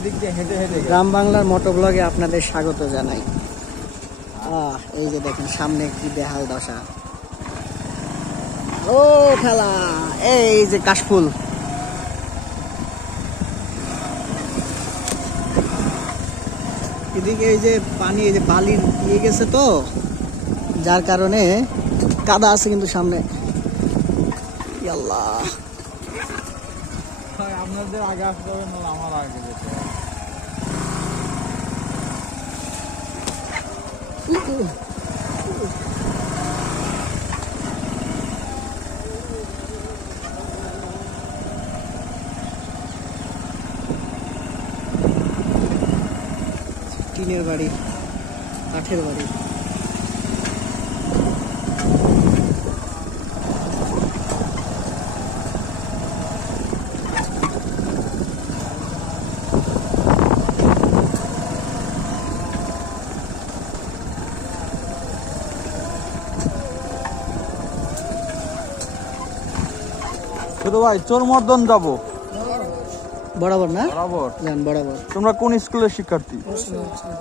এদিক দিয়ে হেঁটে হেঁটে গ্রাম বাংলার মোটো ব্লগে আপনাদের স্বাগত জানাই। এই যে দেখেন সামনে কি বেহাল দশা। ও খেলা, এই যে কাশফুল। এদিকে এই যে পানি, এই যে বালি দিয়ে গেছে তো, যার কারণে কাদা আছে কিন্তু সামনে। আল্লাহ, আপনাদের আগে আসতে হবে না আমার আগে যেতে হবে। টিনের বাড়ি, কাঠের বাড়ি। ছোট ভাই চোরমর্দন যাবো বরাবর না? বরাবর। যান বরাবর। তোমরা কোন স্কুলের শিক্ষার্থী?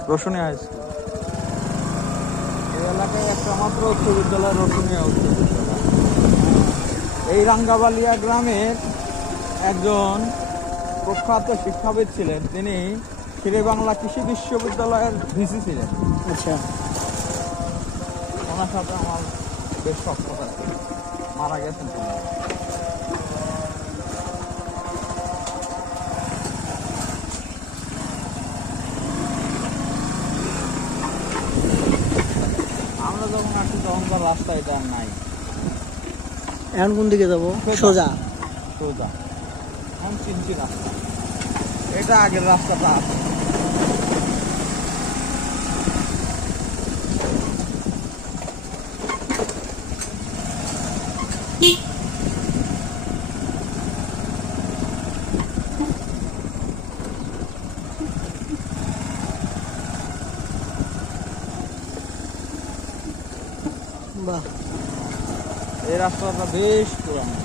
Roshni high school. এই এলাকায় একটা মাত্র উচ্চ বিদ্যালয়, রোশনিয়া উচ্চ বিদ্যালয়। এই রাঙ্গাবালিয়া গ্রামের একজন প্রখ্যাত শিক্ষাবিদ ছিলেন, তিনি শেরেবাংলা কৃষি বিশ্ববিদ্যালয়ের ভিসি ছিলেন। আচ্ছা, ওনার সাথে আমার বেশ সখ্যতা ছিল। মারা গেছেন তিনি। আমরা যখন আসছি তখনকার রাস্তা এটা আর নাই। এখন কোন দিকে যাবো? সোজা সোজা এখন চিনছি রাস্তা, এটা আগের রাস্তাটা আছে। বাহ, এই রাস্তাটা বেশ পুরানো।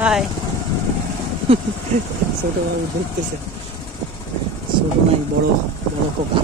হাই। ছোট ভাবে দেখতেছে, ছোট নাই বড়, বড় খোকা।